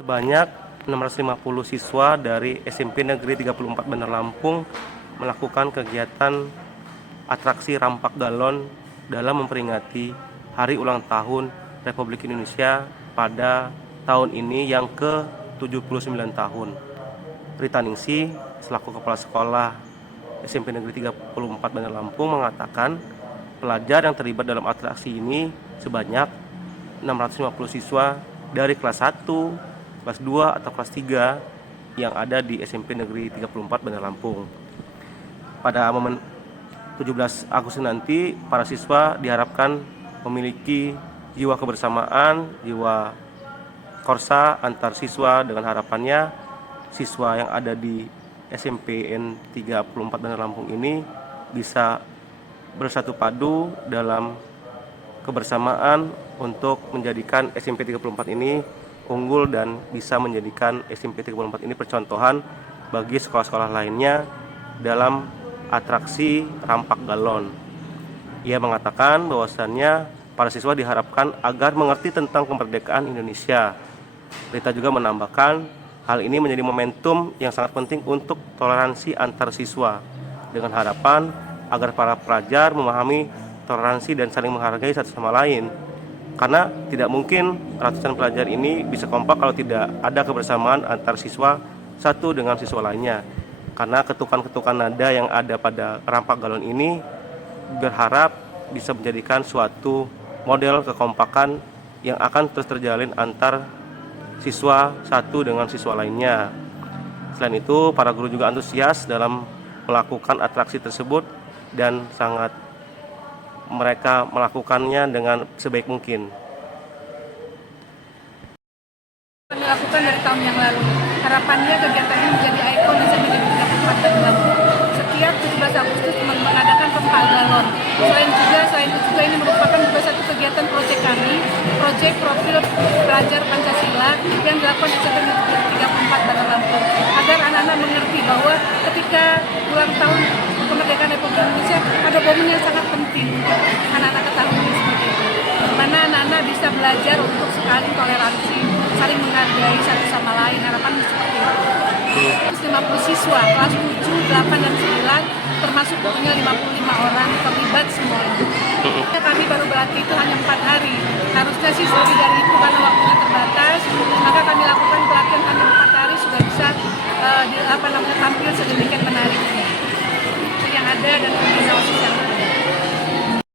Sebanyak 650 siswa dari SMP Negeri 34 Bandar Lampung melakukan kegiatan atraksi rampak galon dalam memperingati Hari Ulang Tahun Republik Indonesia pada tahun ini yang ke-79 tahun. Rita Ningsih, selaku Kepala Sekolah SMP Negeri 34 Bandar Lampung mengatakan pelajar yang terlibat dalam atraksi ini sebanyak 650 siswa dari kelas 1, kelas 2 atau kelas 3 yang ada di SMP Negeri 34 Bandar Lampung. Pada momen 17 Agustus nanti, para siswa diharapkan memiliki jiwa kebersamaan, jiwa korsa antar siswa, dengan harapannya siswa yang ada di SMPN 34 Bandar Lampung ini bisa bersatu padu dalam kebersamaan untuk menjadikan SMP 34 ini unggul dan bisa menjadikan SMP 34 ini percontohan bagi sekolah-sekolah lainnya dalam atraksi rampak galon. Ia mengatakan bahwasannya para siswa diharapkan agar mengerti tentang kemerdekaan Indonesia. Rita juga menambahkan hal ini menjadi momentum yang sangat penting untuk toleransi antar siswa, dengan harapan agar para pelajar memahami toleransi dan saling menghargai satu sama lain. Karena tidak mungkin ratusan pelajar ini bisa kompak kalau tidak ada kebersamaan antar siswa satu dengan siswa lainnya. Karena ketukan-ketukan nada yang ada pada rampak galon ini berharap bisa menjadikan suatu model kekompakan yang akan terus terjalin antar siswa satu dengan siswa lainnya. Selain itu, para guru juga antusias dalam melakukan atraksi tersebut dan sangat mereka melakukannya dengan sebaik mungkin. Kami lakukan dari tahun yang lalu. Harapannya kegiatan ini menjadi ikon SMP Negeri 34 Bandar Lampung. Setiap 17 Agustus mengadakan rampak galon. Selain itu juga ini merupakan juga satu kegiatan proyek kami, proyek profil pelajar Pancasila yang dilakukan di SMP Negeri 34 Bandar Lampung, agar anak-anak mengerti bahwa ketika ulang tahun kemerdekaan Republik Indonesia ada momen yang sangat penting untuk anak-anak ketahui seperti itu, di mana anak-anak bisa belajar untuk saling toleransi, saling menghargai satu sama lain. Harapan seperti itu. 150 siswa kelas 7, 8, dan 9 termasuk punya 55 orang terlibat semuanya. Kami baru berlatih itu hanya 4 hari. Harusnya sih lebih dari itu karena waktunya terbatas. Maka kami lakukan pelatihan hanya 4 hari sudah bisa tampil sedemikian menariknya. Itu yang ada dan